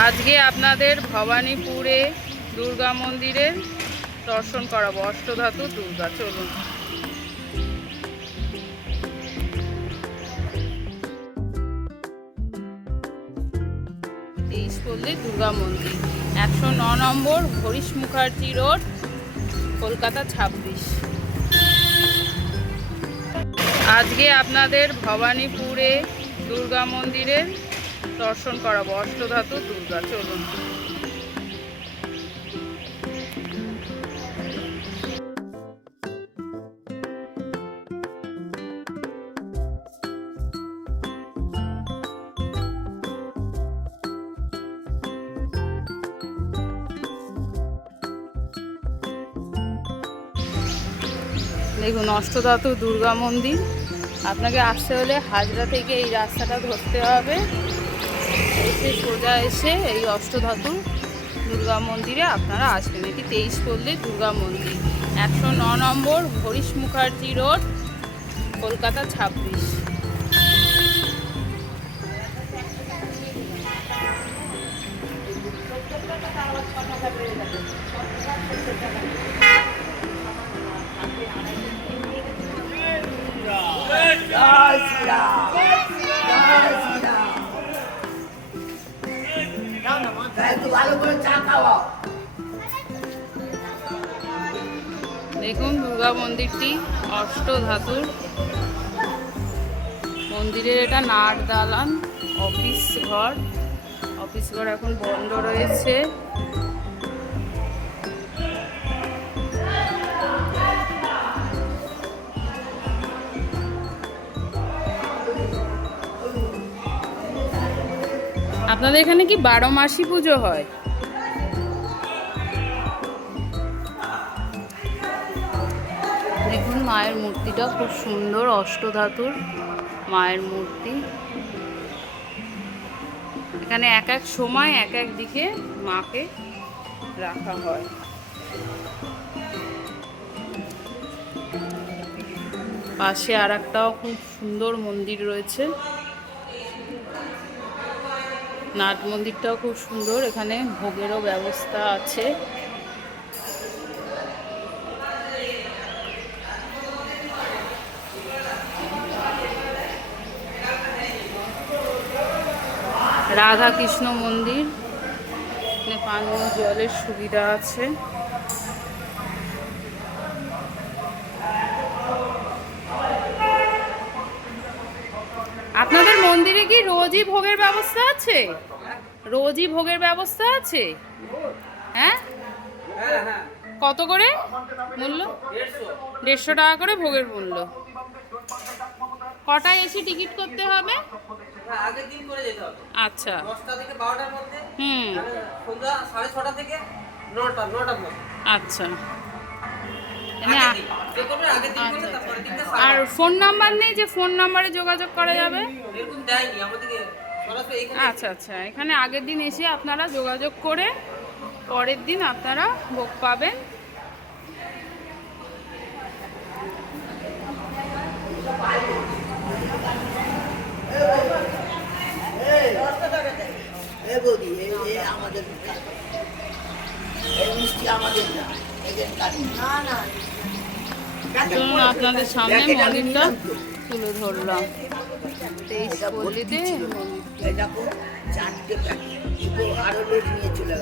আজকে আপনাদের ভবানীপুরে দুর্গা মন্দিরের দর্শন করাবো। অষ্টধাতু দুর্গা, চলুন। তেইশপল্লী দুর্গা মন্দির, 109 নম্বর হরিশ মুখার্জি রোড, কলকাতা 26। আজকে আপনাদের ভবানীপুরে দুর্গা মন্দিরের দর্শন করাবো। অষ্টধাতু দুর্গা, চলুন। দেখুন অষ্টধাতু দুর্গা মন্দির। আপনাকে আসতে হলে হাজরা থেকে এই রাস্তাটা ধরতে হবে, এসে সোজা এসে এই অষ্টধাতু দুর্গা মন্দিরে আপনারা আসবেন। এটি তেইশপল্লী দুর্গা মন্দির, 109 নম্বর হরিশ মুখার্জি রোড, কলকাতা 26। দেখুন দুর্গা মন্দিরটি অষ্টধাতুর মন্দিরের, এটা নাট দালান, অফিস ঘর এখন বন্ধ রয়েছে। আপনাদের এখানে কি 12 মাসই পুজো হয়? দেখুন মায়ের মূর্তিটা খুব সুন্দর, অষ্টধাতুর মায়ের মূর্তি। এখানে এক এক সময় এক এক দিকে মাকে রাখা হয়। পাশে আর একটাও খুব সুন্দর মন্দির রয়েছে, নাট মন্দিরটাও খুব সুন্দর। এখানে ভোগেরও ব্যবস্থা আছে। রাধা কৃষ্ণ মন্দির, এখানে পানীয় জলের সুবিধা আছে। আপনাদের মন্দিরে কি রোজই ভোগের ব্যবস্থা আছে? রোজই ভোগের ব্যবস্থা আছে? হ্যাঁ, কত করে মূল্য? 150 টাকা করে ভোগের মূল্য। কটায় এসে টিকিট করতে হবে? আগের দিন করে যেতে হবে। আচ্ছা, 10টা থেকে 12টার মধ্যে। সন্ধ্যা 6:30 থেকে 9টার মধ্যে। আচ্ছা। আর ফোন নাম্বার নেই যে ফোন নাম্বারে যোগাযোগ করা যাবে? এরকম দেয়নি আমাদেরকে, সরাসরি এখানে। আচ্ছা, এখানে আগের দিন এসে আপনারা যোগাযোগ করে পরের দিন আপনারা ভোগ পাবেন। চলুন আপনাদের সামনে মন্দিরটা তুলে ধরলাম। তেইশপল্লীতে চারটে প্যাকেট আরো লোক নিয়ে চলে গেল।